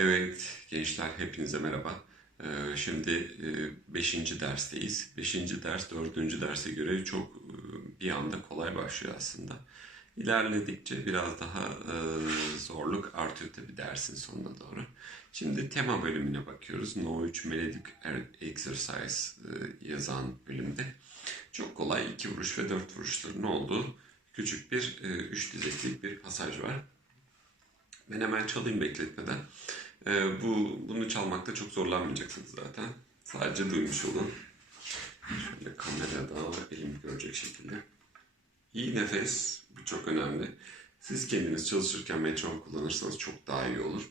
Evet gençler hepinize merhaba. Ee, Şimdi 5. dersteyiz. 5. ders 4. derse göre çok e, bir anda kolay başlıyor aslında. İlerledikçe biraz daha e, zorluk artıyor tabii dersin sonuna doğru. Şimdi tema bölümüne bakıyoruz. No 3 Melodic Exercise e, yazan bölümde. Çok kolay iki vuruş ve dört vuruşların olduğu küçük bir e, üç dizeklik bir pasaj var. Ben hemen çalayım bekletmeden. Ee, bu bunu çalmakta çok zorlanmayacaksınız zaten. Sadece duymuş olun. Şöyle kamerada elim görecek şekilde. İyi nefes, bu çok önemli. Siz kendiniz çalışırken metron kullanırsanız çok daha iyi olur.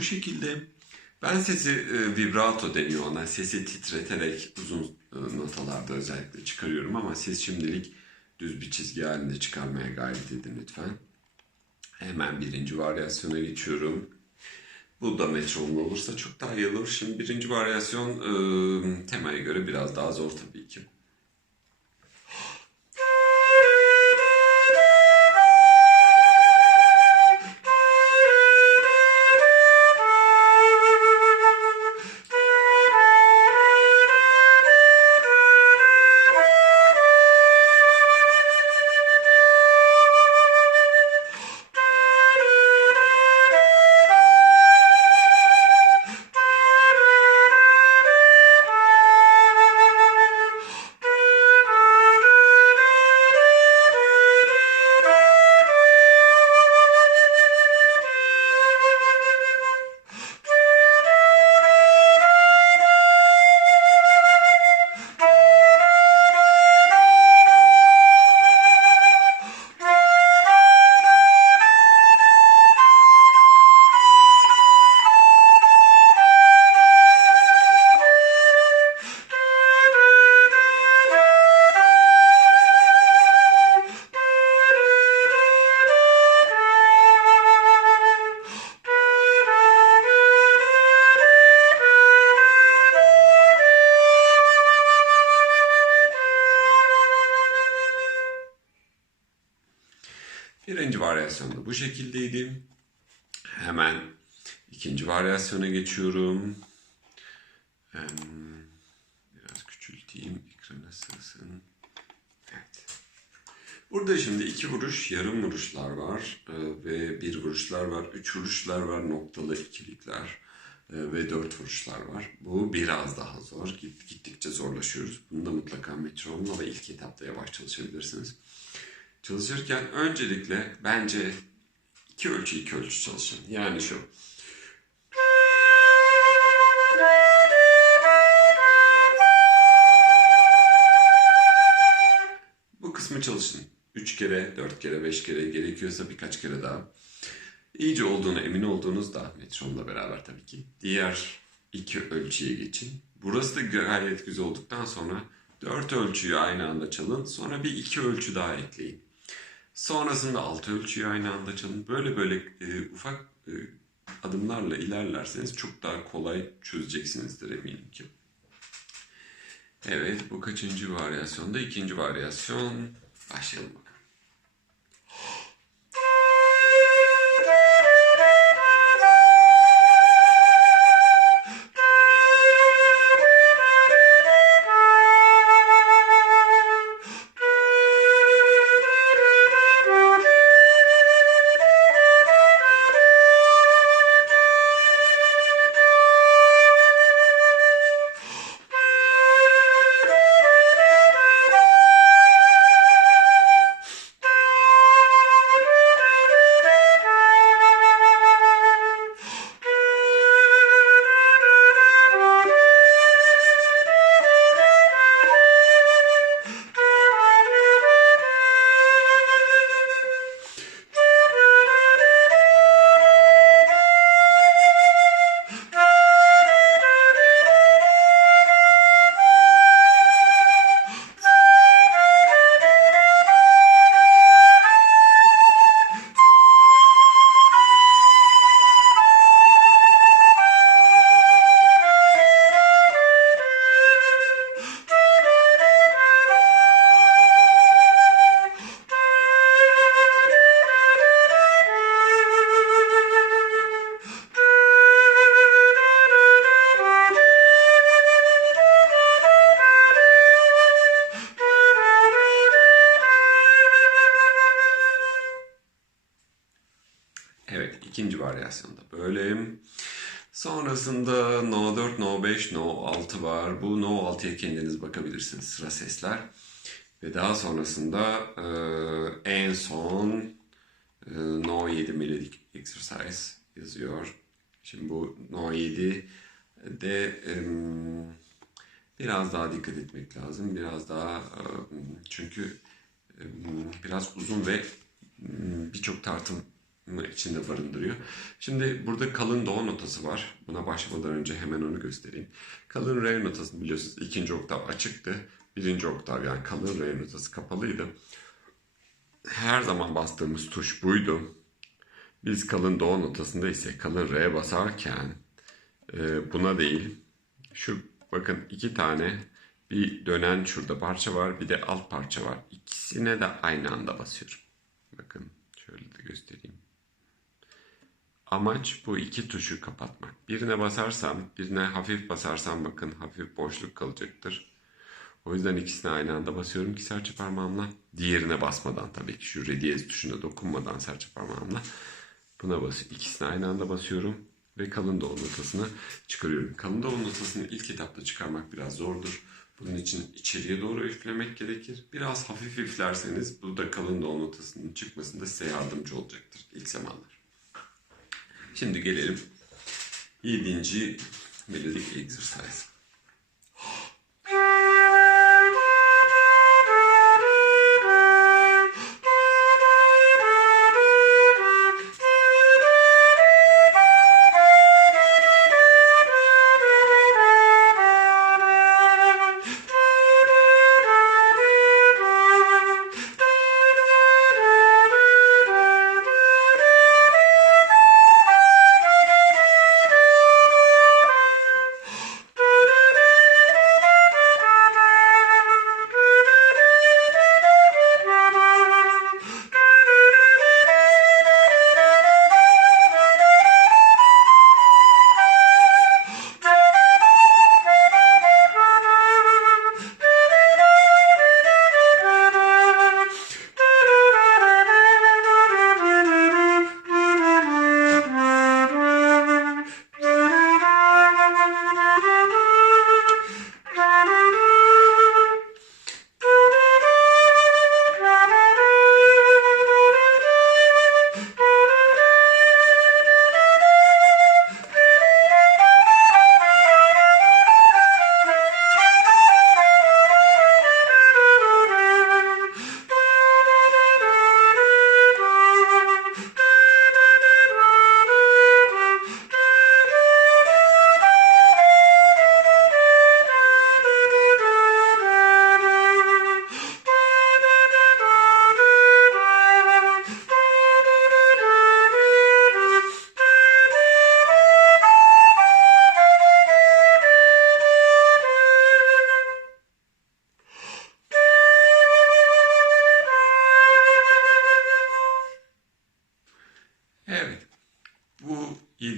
Bu şekilde. Ben sesi e, vibrato deniyor ona. Sesi titreterek uzun e, notalarda özellikle çıkarıyorum ama siz şimdilik düz bir çizgi halinde çıkarmaya gayret edin lütfen. Hemen birinci varyasyona geçiyorum. Bu da metronlu olursa çok daha iyi olur. Şimdi birinci varyasyon e, temaya göre biraz daha zor tabii ki. Birinci varyasyon da bu şekildeydi. Hemen ikinci varyasyona geçiyorum. Biraz küçülteyim, ekrana sığsın. Evet. Burada şimdi iki vuruş, yarım vuruşlar var e, ve bir vuruşlar var, üç vuruşlar var, noktalı ikilikler e, ve dört vuruşlar var. Bu biraz daha zor, Git- gittikçe zorlaşıyoruz. Bunu da mutlaka metronla ve ilk etapta yavaş çalışabilirsiniz. Çalışırken öncelikle bence iki ölçü iki ölçü çalışın. Yani şu. Bu kısmı çalışın. Üç kere, dört kere, beş kere gerekiyorsa birkaç kere daha. İyice olduğuna emin olduğunuzda metronla beraber tabii ki diğer iki ölçüye geçin. Burası da gayet güzel olduktan sonra dört ölçüyü aynı anda çalın. Sonra bir iki ölçü daha ekleyin. Sonrasında altı ölçüyü aynı anda çalın. Böyle böyle e, ufak e, adımlarla ilerlerseniz çok daha kolay çözeceksinizdir eminim ki. Evet bu kaçıncı varyasyonda? ikinci varyasyon. Başlayalım bakalım. Sonrasında No 4, No 5, No 6 var. Bu No 6'ya kendiniz bakabilirsiniz sıra sesler. Ve daha sonrasında e, en son e, No 7 Melodic Exercise yazıyor. Şimdi bu No 7 de em, biraz daha dikkat etmek lazım. Biraz daha e, çünkü e, biraz uzun ve birçok tartım içinde barındırıyor. Şimdi burada kalın do notası var. Buna başlamadan önce hemen onu göstereyim. Kalın re notasını biliyorsunuz ikinci oktav açıktı. Birinci oktav yani kalın re notası kapalıydı. Her zaman bastığımız tuş buydu. Biz kalın do notasında ise kalın re basarken e, buna değil şu bakın iki tane bir dönen şurada parça var bir de alt parça var. İkisine de aynı anda basıyorum. Bakın şöyle de göstereyim. Amaç bu iki tuşu kapatmak. Birine basarsam, birine hafif basarsam bakın hafif boşluk kalacaktır. O yüzden ikisine aynı anda basıyorum ki serçe parmağımla. Diğerine basmadan tabii ki şu re diyez tuşuna dokunmadan serçe parmağımla. Buna basıyorum. İkisine aynı anda basıyorum ve kalın do notasını çıkarıyorum. Kalın do notasını ilk etapta çıkarmak biraz zordur. Bunun için içeriye doğru üflemek gerekir. Biraz hafif üflerseniz bu da kalın do notasının çıkmasında size yardımcı olacaktır ilk zamanlar. Şimdi gelelim 7. melodic exercise.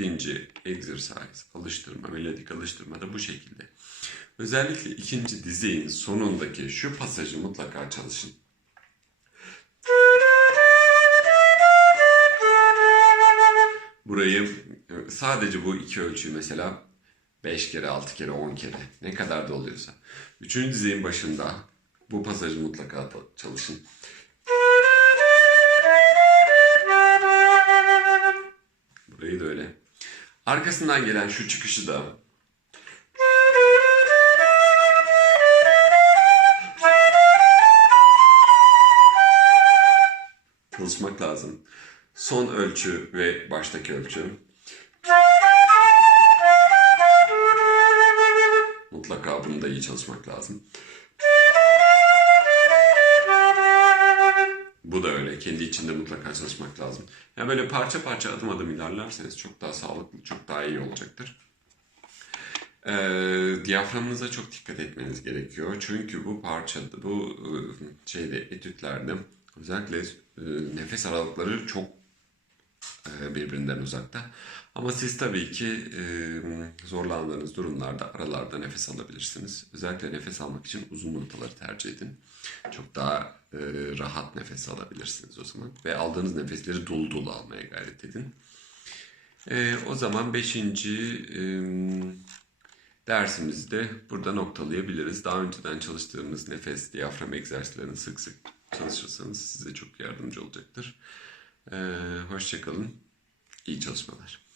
Bu yedinci exercise, alıştırma, melodik alıştırma da bu şekilde. Özellikle ikinci dizeyin sonundaki şu pasajı mutlaka çalışın. Burayı sadece bu iki ölçüyü mesela 5 kere, 6 kere, 10 kere ne kadar da oluyorsa. Üçüncü dizeyin başında bu pasajı mutlaka çalışın. Burayı da öyle. Arkasından gelen şu çıkışı da çalışmak lazım. Son ölçü ve baştaki ölçü. Mutlaka bunu da iyi çalışmak lazım. Bu da öyle. Kendi içinde mutlaka çalışmak lazım. Yani böyle parça parça adım adım ilerlerseniz çok daha sağlıklı, çok daha iyi olacaktır. Ee, diyaframınıza çok dikkat etmeniz gerekiyor. Çünkü bu parçada, bu e, şeyde, etütlerde özellikle e, nefes aralıkları çok e, birbirinden uzakta. Ama siz tabii ki e, zorlandığınız durumlarda aralarda nefes alabilirsiniz. Özellikle nefes almak için uzun notaları tercih edin. Çok daha e, rahat nefes alabilirsiniz o zaman. Ve aldığınız nefesleri dolu dolu almaya gayret edin. Ee, o zaman 5. dersimizi de burada noktalayabiliriz. Daha önceden çalıştığımız nefes, diyafram egzersizlerini sık sık çalışırsanız size çok yardımcı olacaktır. Ee, hoşçakalın. İyi çalışmalar.